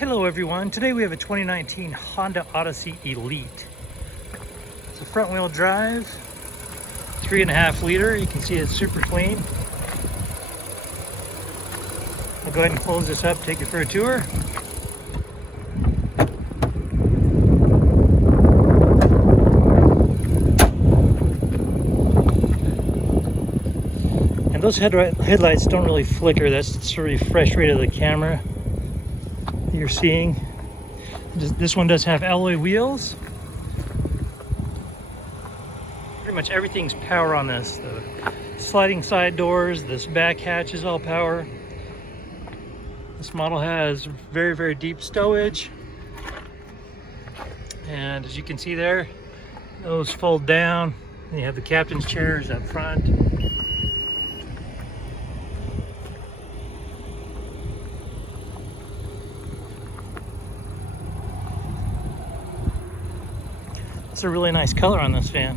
Hello everyone, today we have a 2019 Honda Odyssey Elite. It's a front wheel drive, 3.5 liter. You can see it's super clean. I'll go ahead and close this up, take you for a tour. And those headlights don't really flicker. That's the refresh rate of the camera you're seeing. This one does have alloy wheels. Pretty much everything's power on this. The sliding side doors, this back hatch is all power. This model has very, very deep stowage. And as you can see there, those fold down. You have the captain's chairs up front. It's a really nice color on this van.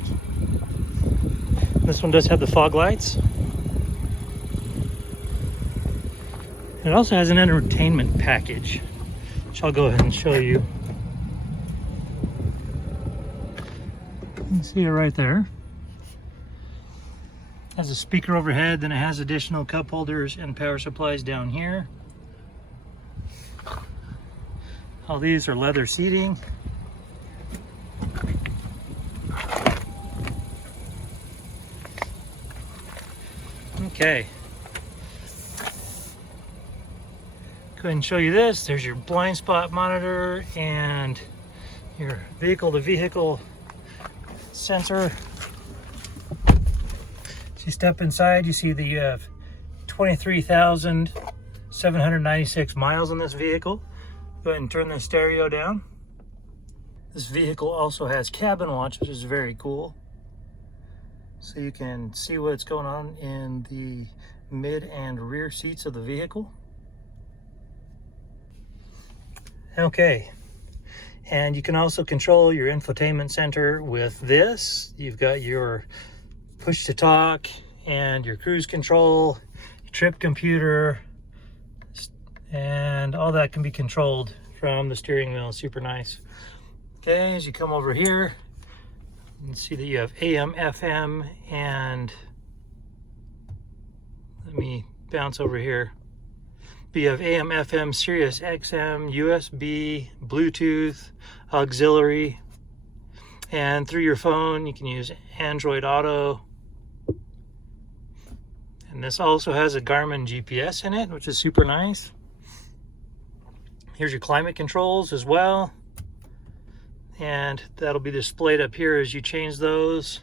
This one does have the fog lights. It also has an entertainment package, which I'll go ahead and show you. You can see it right there. It has a speaker overhead, then it has additional cup holders and power supplies down here. All these are leather seating. Okay, go ahead and show you this. There's your blind spot monitor and your vehicle-to-vehicle sensor. As you step inside, you see that you have 23,796 miles on this vehicle. Go ahead and turn the stereo down. This vehicle also has CabinWatch, which is very cool. So you can see what's going on in the mid and rear seats of the vehicle. Okay, and you can also control your infotainment center with this. You've got your push to talk and your cruise control, trip computer, and all that can be controlled from the steering wheel. Super nice. Okay, as you come over here, you can see that you have AM, FM, and let me bounce over here. But you have AM, FM, Sirius XM, USB, Bluetooth, auxiliary, and through your phone you can use Android Auto. And this also has a Garmin GPS in it, which is super nice. Here's your climate controls as well. And that'll be displayed up here as you change those.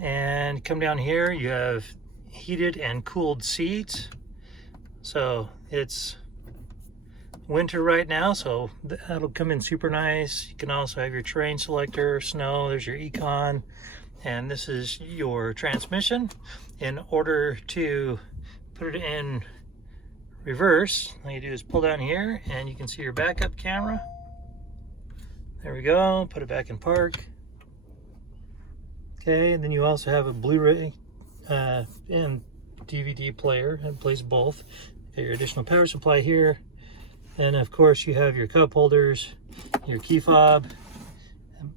And come down here, you have heated and cooled seats. So it's winter right now, so that'll come in super nice. You can also have your terrain selector, snow, there's your econ, and this is your transmission. In order to put it in reverse, all you do is pull down here and you can see your backup camera. There we go, put it back in park. Okay, and then you also have a Blu-ray and DVD player. It plays both. Got your additional power supply here. And of course you have your cup holders, your key fob,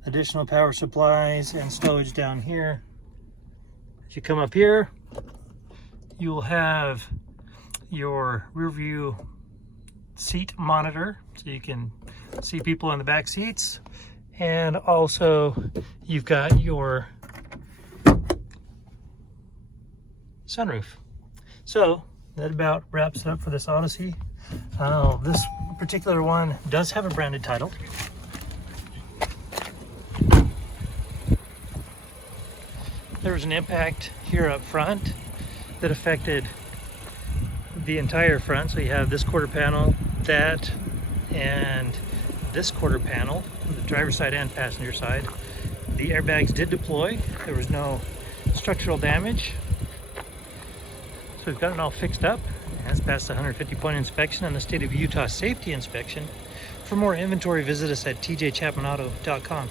additional power supplies, and stowage down here. As you come up here, you will have your rear view seat monitor, so you can see people in the back seats, and also you've got your sunroof. So that about wraps it up for this Odyssey. This particular one does have a branded title. There was an impact here up front that affected the entire front. So you have this quarter panel, that, and this quarter panel, the driver's side and passenger side. The airbags did deploy. There was no structural damage. So we've got it all fixed up. It has passed the 150-point inspection and the state of Utah safety inspection. For more inventory, visit us at tjchapmanauto.com.